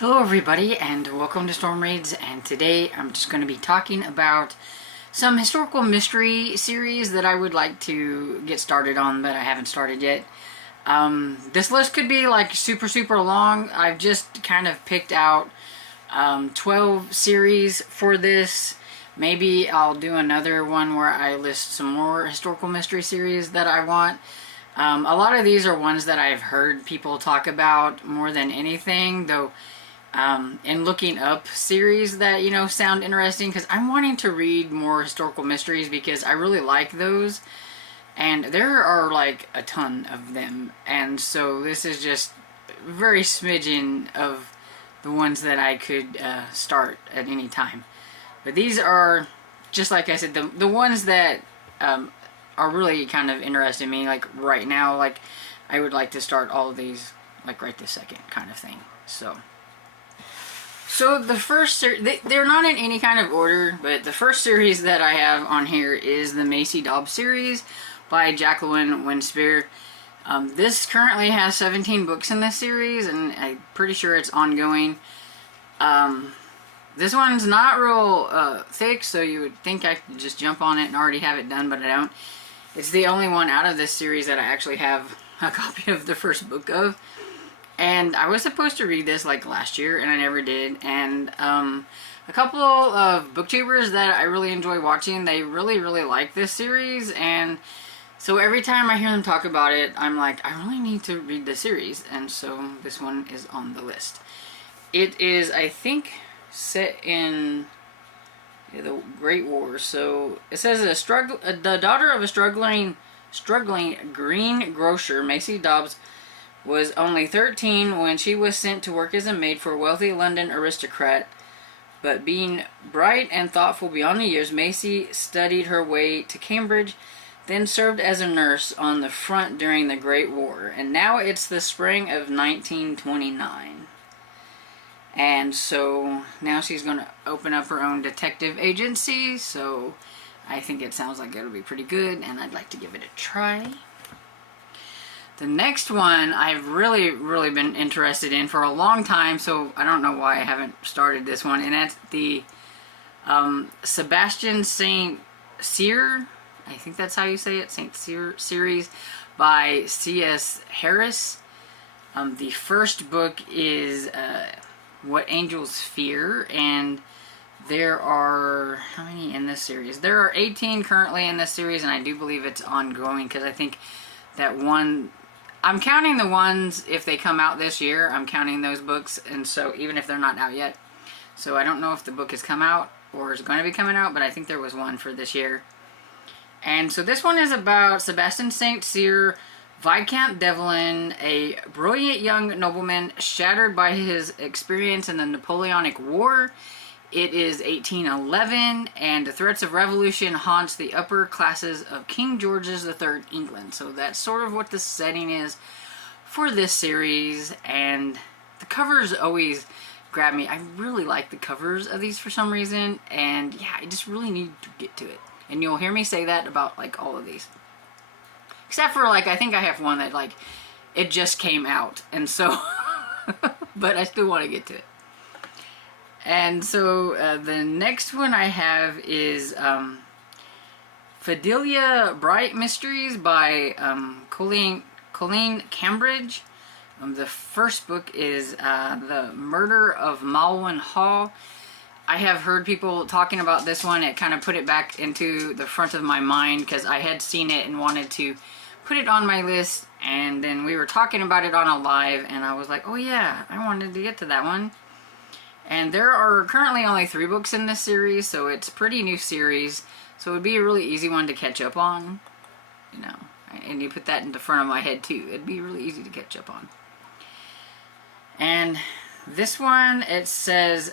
Hello everybody and welcome to Storm Raids, and today I'm just going to be talking about some historical mystery series that I would like to get started on, but I haven't started yet. This list could be like super long. I've just kind of picked out 12 series for this. Maybe I'll do another one where I list some more historical mystery series that I want. A lot of these are ones that I've heard people talk about more than anything, though. And looking up series that, sound interesting, because I'm wanting to read more historical mysteries because I really like those, and there are like a ton of them, and so this is just very smidgen of the ones that I could start at any time. But these are, just like I said, the ones that are really kind of interesting me, like right now. Like I would like to start all of these like right this second, kind of thing. So the first they're not in any kind of order, but the first series that I have on here is the Macy Dobbs series by Jacqueline Winspear. This currently has 17 books in this series, and I'm pretty sure it's ongoing. This one's not real thick, so you would think I could just jump on it and already have it done, but I don't. It's the only one out of this series that I actually have a copy of the first book of. And I was supposed to read this like last year, and I never did. And a couple of booktubers that I really enjoy watching, they really like this series. And so every time I hear them talk about it, I'm like, I really need to read the series. And so this one is on the list. It is, I think, set in the Great War. So it says the daughter of a struggling greengrocer, Macy Dobbs, was only 13 when she was sent to work as a maid for a wealthy London aristocrat. But being bright and thoughtful beyond the years, Macy studied her way to Cambridge, then served as a nurse on the front during the Great War. And now it's the spring of 1929. And so now she's going to open up her own detective agency. So I think it sounds like it'll be pretty good, and I'd like to give it a try. The next one I've really been interested in for a long time, so I don't know why I haven't started this one, and that's the Sebastian Seer, I think that's how you say it, Seer series by C.S. Harris. The first book is What Angels Fear, and there are, how many in this series? There are 18 currently in this series, and I do believe it's ongoing, because I think that one, I'm counting the ones if they come out this year. I'm counting those books, and so even if they're not out yet. So I don't know if the book has come out or is going to be coming out, but I think there was one for this year. And so this one is about Sebastian Seer, Viscount Devlin, a brilliant young nobleman shattered by his experience in the Napoleonic War. It is 1811, and the threats of revolution haunts the upper classes of King George's III England. So that's sort of what the setting is for this series, and the covers always grab me. I really like the covers of these for some reason, and yeah, I just really need to get to it. And you'll hear me say that about like all of these. Except for like, I think I have one that like, it just came out, and so, but I still want to get to it. And so the next one I have is Fidelia Bright Mysteries by Colleen Cambridge. The first book is The Murder of Malwyn Hall. I have heard people talking about this one. It kind of put it back into the front of my mind because I had seen it and wanted to put it on my list. And then we were talking about it on a live, and I was like, oh yeah, I wanted to get to that one. And there are currently only 3 books in this series, so it's a pretty new series. So it would be a really easy one to catch up on, and you put that in the front of my head too. It'd be really easy to catch up on. And this one, it says,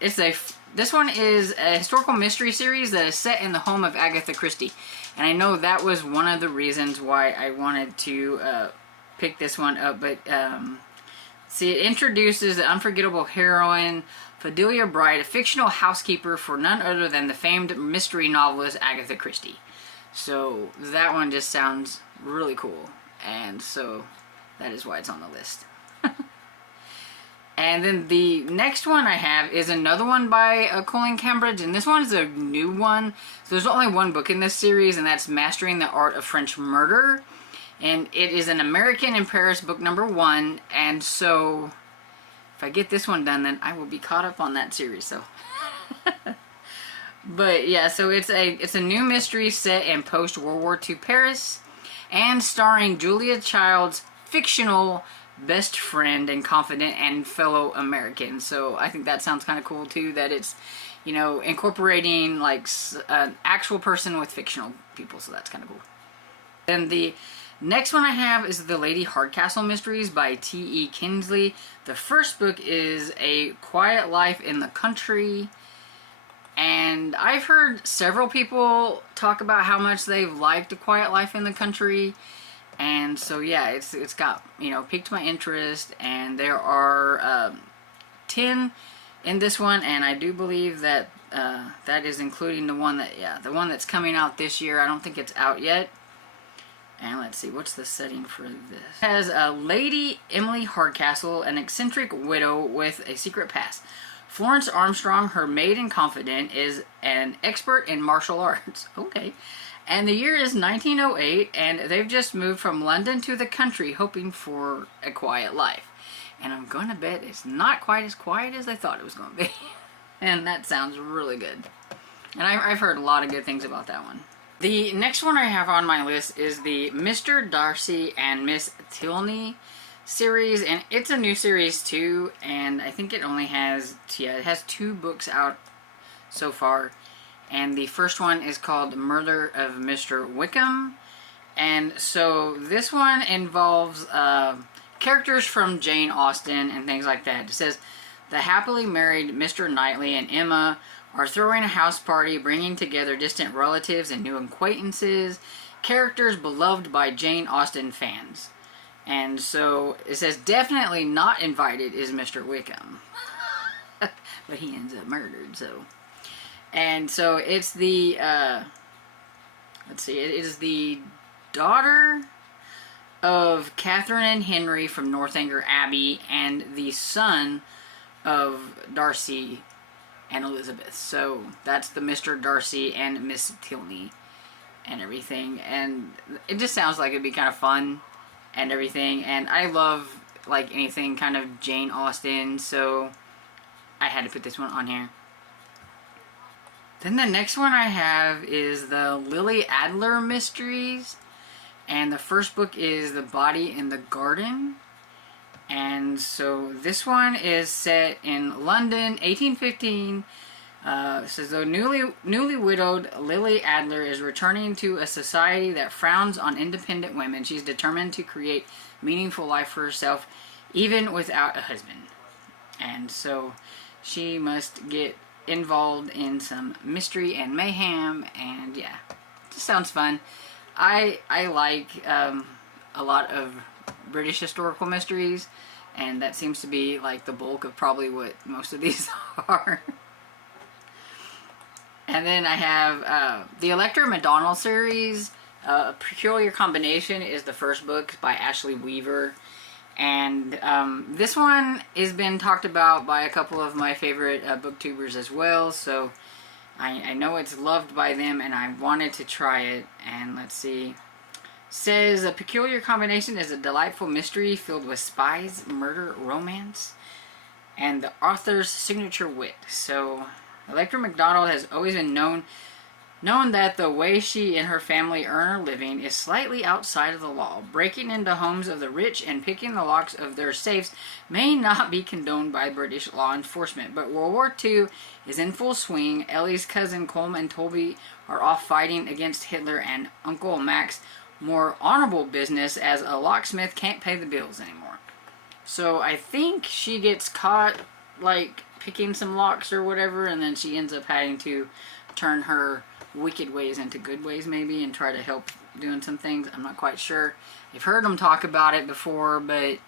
this one is a historical mystery series that is set in the home of Agatha Christie. And I know that was one of the reasons why I wanted to pick this one up, but see, it introduces the unforgettable heroine, Fidelia Bright, a fictional housekeeper for none other than the famed mystery novelist Agatha Christie. So that one just sounds really cool, and so that is why it's on the list. And then the next one I have is another one by Colin Cambridge, and this one is a new one. So there's only one book in this series, and that's Mastering the Art of French Murder. And it is an American in Paris book number 1, and so if I get this one done, then I will be caught up on that series, so. But yeah, so it's a new mystery set in post-World War II Paris, and starring Julia Child's fictional best friend and confidant and fellow American. So I think that sounds kind of cool too, that it's, you know, incorporating like an actual person with fictional people, so that's kind of cool. Then the next one I have is the Lady Hardcastle Mysteries by T.E. Kinsley. The first book is A Quiet Life in the Country, and I've heard several people talk about how much they've liked A Quiet Life in the Country. And so yeah, it's got, you know, piqued my interest, and there are 10 in this one, and I do believe that that is including the one that, yeah, the one that's coming out this year. I don't think it's out yet. And let's see, what's the setting for this? It has Lady Emily Hardcastle, an eccentric widow with a secret past. Florence Armstrong, her maid and confidant, is an expert in martial arts. Okay. And the year is 1908, and they've just moved from London to the country, hoping for a quiet life. And I'm going to bet it's not quite as quiet as I thought it was going to be. And that sounds really good. And I've heard a lot of good things about that one. The next one I have on my list is the Mr. Darcy and Miss Tilney series. And it's a new series too, and I think it only has, yeah, it has 2 books out so far. And the first one is called Murder of Mr. Wickham. And so this one involves characters from Jane Austen and things like that. It says, the happily married Mr. Knightley and Emma are throwing a house party, bringing together distant relatives and new acquaintances, characters beloved by Jane Austen fans. And so it says, definitely not invited is Mr. Wickham. But he ends up murdered, so... And so it's the, let's see, it is the daughter of Catherine and Henry from Northanger Abbey, and the son of Darcy and Elizabeth. So that's the Mr. Darcy and Miss Tilney and everything. And it just sounds like it'd be kind of fun and everything. And I love, like, anything kind of Jane Austen, so I had to put this one on here. Then the next one I have is the Lily Adler Mysteries, and the first book is The Body in the Garden. And so this one is set in London, 1815. It says, though newly widowed, Lily Adler is returning to a society that frowns on independent women. She's determined to create meaningful life for herself, even without a husband. And so she must get involved in some mystery and mayhem, and yeah, it just sounds fun. I like a lot of British historical mysteries, and that seems to be like the bulk of probably what most of these are. And then I have the Electra McDonald series. A Peculiar Combination is the first book by Ashley Weaver. And this one has been talked about by a couple of my favorite booktubers as well, so I know it's loved by them, and I wanted to try it. And let's see. It says, A Peculiar Combination is a delightful mystery filled with spies, murder, romance, and the author's signature wit. So Electra McDonald has always been known that the way she and her family earn her living is slightly outside of the law. Breaking into homes of the rich and picking the locks of their safes may not be condoned by British law enforcement, but World War II is in full swing. Ellie's cousin Coleman and Toby are off fighting against Hitler, and Uncle Mac's more honorable business as a locksmith can't pay the bills anymore. So I think she gets caught, like, picking some locks or whatever, and then she ends up having to turn her wicked ways into good ways, maybe, and try to help doing some things. I'm not quite sure. I've heard them talk about it before, but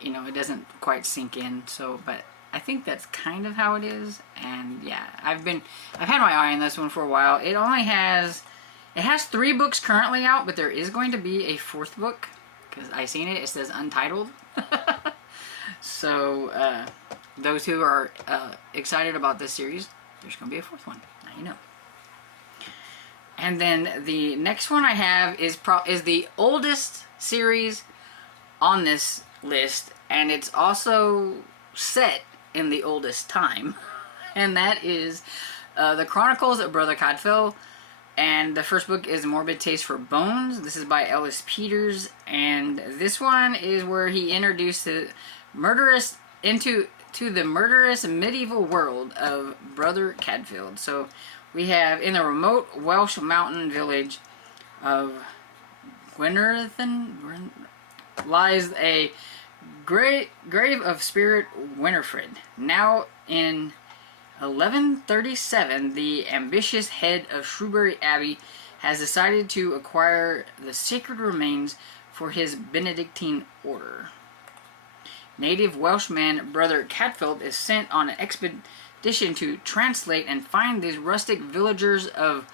you know, it doesn't quite sink in. So, but I think that's kind of how it is. And yeah, I've had my eye on this one for a while. It has 3 books currently out, but there is going to be a 4th book, because I seen it. It says untitled. So those who are excited about this series, there's going to be a fourth one. Now you know. And then the next one I have is the oldest series on this list, and it's also set in the oldest time, and that is the Chronicles of Brother Cadfael. And the first book is Morbid Taste for Bones. This is by Ellis Peters, and this one is where he introduced the murderous into the murderous medieval world of Brother Cadfael. So we have, in the remote Welsh mountain village of Gwynerthen lies a grave of spirit Winifred. Now in 1137, the ambitious head of Shrewsbury Abbey has decided to acquire the sacred remains for his Benedictine order. Native Welshman Brother Cadfael is sent on an expedition to translate and find these rustic villagers of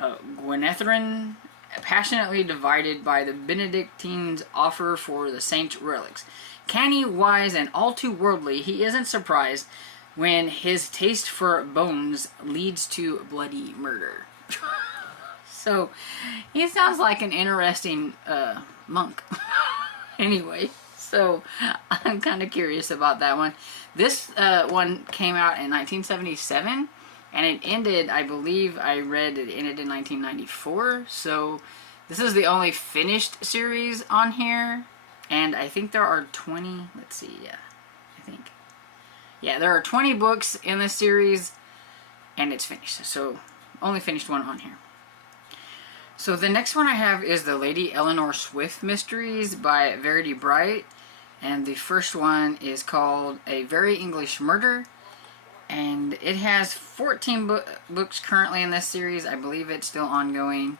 Gwynerthen passionately divided by the Benedictines' offer for the saint's relics. Canny, wise, and all too worldly, he isn't surprised when his taste for bones leads to bloody murder. So, he sounds like an interesting monk. Anyway, so I'm kind of curious about that one. This one came out in 1977, and it ended, I believe I read it ended in 1994. So, this is the only finished series on here, and I think there are 20, let's see, yeah, I think. Yeah, there are 20 books in this series, and it's finished. So, only finished one on here. So, the next one I have is the Lady Eleanor Swift Mysteries by Verity Bright. And the first one is called A Very English Murder. And it has 14 books currently in this series. I believe it's still ongoing.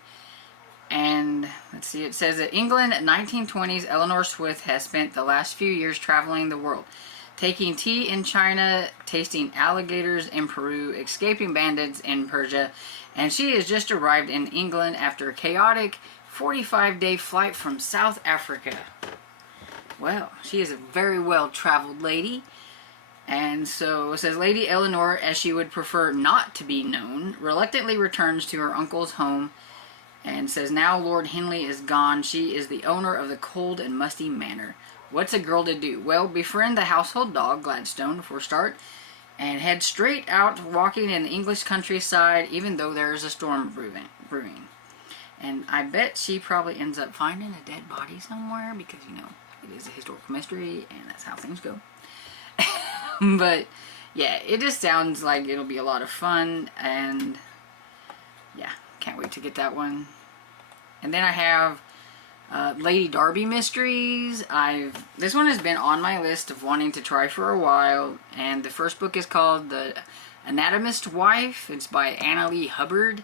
And, let's see, it says that England, 1920s, Eleanor Swift has spent the last few years traveling the world, taking tea in China, tasting alligators in Peru, escaping bandits in Persia, and she has just arrived in England after a chaotic 45-day flight from South Africa. Well, she is a very well-traveled lady. And so it says, Lady Eleanor, as she would prefer not to be known, reluctantly returns to her uncle's home, and says, now Lord Henley is gone, she is the owner of the cold and musty manor. What's a girl to do? Well, befriend the household dog, Gladstone, for a start, and head straight out walking in the English countryside, even though there is a storm brewing. And I bet she probably ends up finding a dead body somewhere, because, you know, it is a historical mystery, and that's how things go. But, yeah, it just sounds like it'll be a lot of fun, and, yeah, can't wait to get that one. And then I have Lady Darby Mysteries. This one has been on my list of wanting to try for a while, and the first book is called The Anatomist's Wife. It's by Anna Lee Hubbard,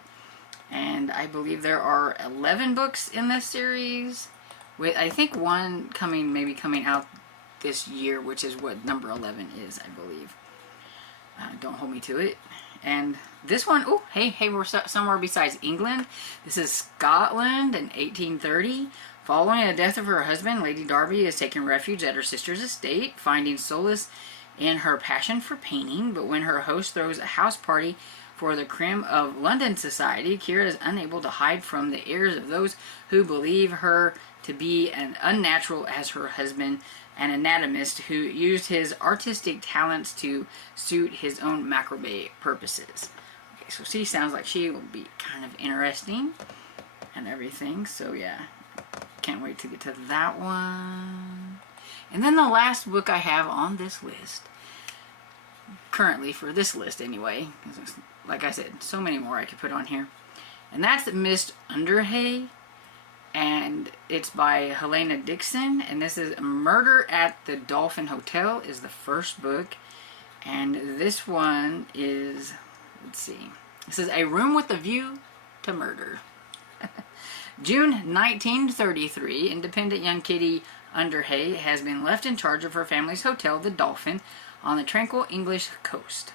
and I believe there are 11 books in this series, with I think one maybe coming out this year, which is what number 11 is, I believe. Don't hold me to it. And this one, oh, hey, we're somewhere besides England. This is Scotland in 1830. Following the death of her husband, Lady Darby is taking refuge at her sister's estate, finding solace in her passion for painting. But when her host throws a house party for the creme of London society, Kira is unable to hide from the ears of those who believe her to be as unnatural as her husband, an anatomist who used his artistic talents to suit his own macrame purposes. Okay, so she sounds like she will be kind of interesting and everything. So yeah, can't wait to get to that one. And then the last book I have on this list, currently for this list anyway, because like I said, so many more I could put on here, and that's Miss Underhay. And it's by Helena Dixon, and this is Murder at the Dolphin Hotel is the first book, and this one is, let's see, this is A Room with a View to Murder. June 1933, independent young Kitty Underhay has been left in charge of her family's hotel, the Dolphin, on the tranquil English coast.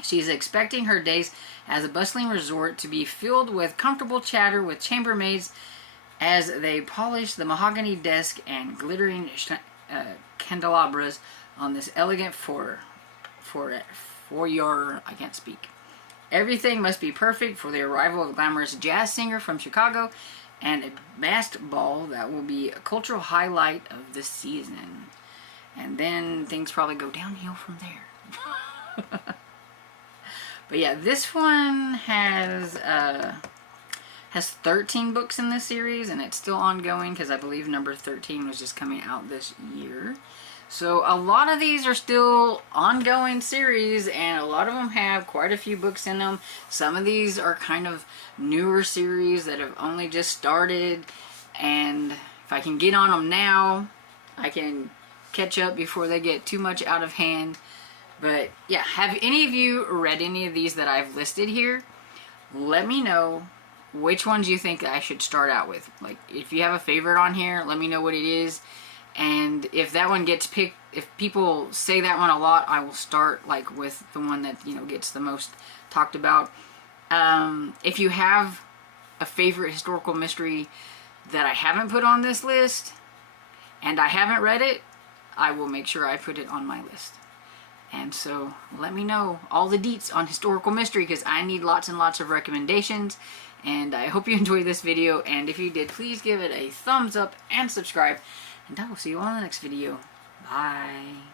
She is expecting her days as a bustling resort to be filled with comfortable chatter with chambermaids as they polish the mahogany desk and glittering candelabras on this elegant for your, I can't speak. Everything must be perfect for the arrival of a glamorous jazz singer from Chicago and a masked ball that will be a cultural highlight of the season. And then things probably go downhill from there. But yeah, this one has 13 books in this series, and it's still ongoing because I believe number 13 was just coming out this year. So a lot of these are still ongoing series, and a lot of them have quite a few books in them. Some of these are kind of newer series that have only just started, and if I can get on them now, I can catch up before they get too much out of hand. But yeah, have any of you read any of these that I've listed here? Let me know which ones you think I should start out with. Like, if you have a favorite on here, let me know what it is. And if that one gets picked, if people say that one a lot, I will start like with the one that, you know, gets the most talked about. If you have a favorite historical mystery that I haven't put on this list and I haven't read it, I will make sure I put it on my list. And so let me know all the deets on historical mystery, because I need lots and lots of recommendations. And I hope you enjoyed this video, and if you did, please give it a thumbs up and subscribe. And I will see you on the next video. Bye.